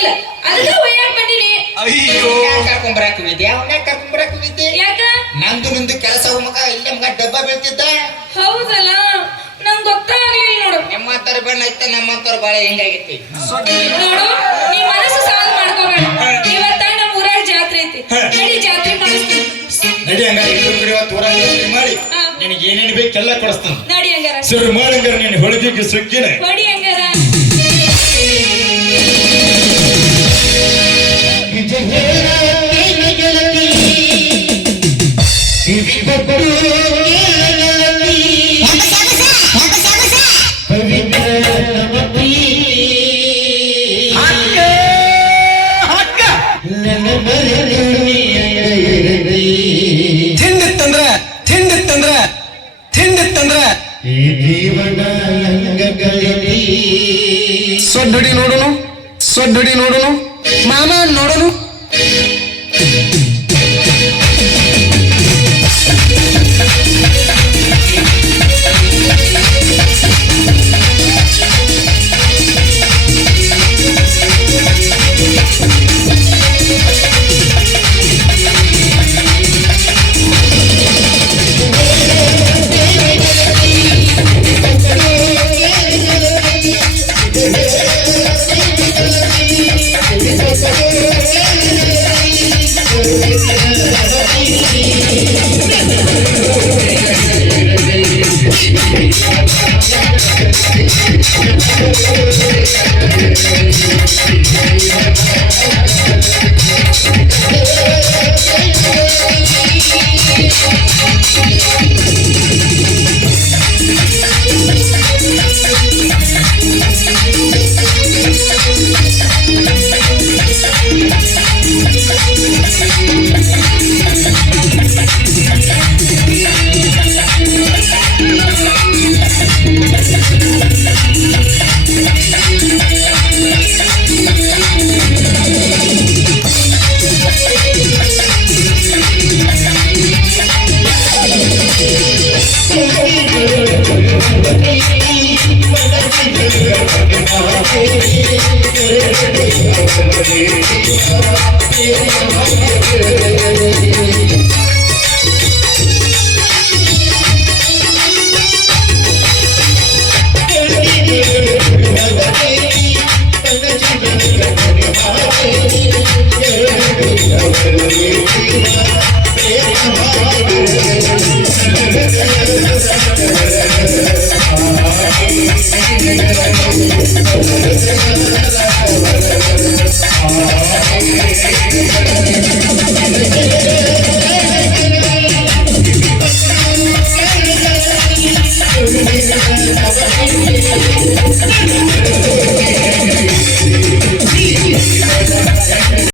ಹೋಗಿಲ್ಲ ಅದಕ್ಕೆ ಒಯ್ಯಾಕ್ ಬಂದಿನಿ. ಅಯ್ಯೋ ಕರ್ಕೊಂಬರಾಕ ಹೋಗಿದ್ದೆ ಅವನ ಕರ್ಕೊಂಬರಾಕ ಹೋಗಿದ್ದೆ ಯಾಕ ನಂದು ನಿಂದು ಕೆಲಸ ಮಗ ಇಲ್ಲೇ ಮಗ ಡಬ್ಬ ಬೀಳ್ತಿದ್ದ. ಹೌದಲ್ಲ ನಂಗೆ ಗೊತ್ತಾಗ್ಲಿಲ್ಲ ನೋಡು. ನಿಮ್ಮಂತರ ಬಣ್ಣ ಐತೆ ನಮ್ಮಂತರ ಬಾಳೆ ಹೆಂಗಾಗೈತಿ ನೋಡು ನೀ ಮನಸ್ಸು ಸಾಲ್ವ್ ಮಾಡ್ಕೋಬೇಡ. ಇವತ್ತ ನಮ್ಮ ಊರಾಗ ಜಾತ್ರೆ ಐತಿ, ನಡಿ ಜಾತ್ರೆ ಮಾಡಿಸ್ತೀನಿ. ನಡಿ ಹಂಗಾರ ಇಟ್ಟು ಕುಡಿಯುವ ಊರಾಗ ಮಾಡಿ ನಿನಗೆ ಏನೇನು ಬೇಕೆಲ್ಲ ಕೊಡಿಸ್ತಾನೆ. ನಡಿ ಹಂಗಾರ ಸರಿ ಮಾಡಂಗಾರ ನೀನು ಹೊಳಗಿಗೆ ಸುಗ್ಗಿನ ಹೊಡಿ ಹಂಗಾರ. ಸೊಡ್ಡಡಿ ನೋಡೋನು, ಸೊಡ್ಡಡಿ ನೋಡೋನು, ಮಾಮ ನೋಡೋನು. Thank you.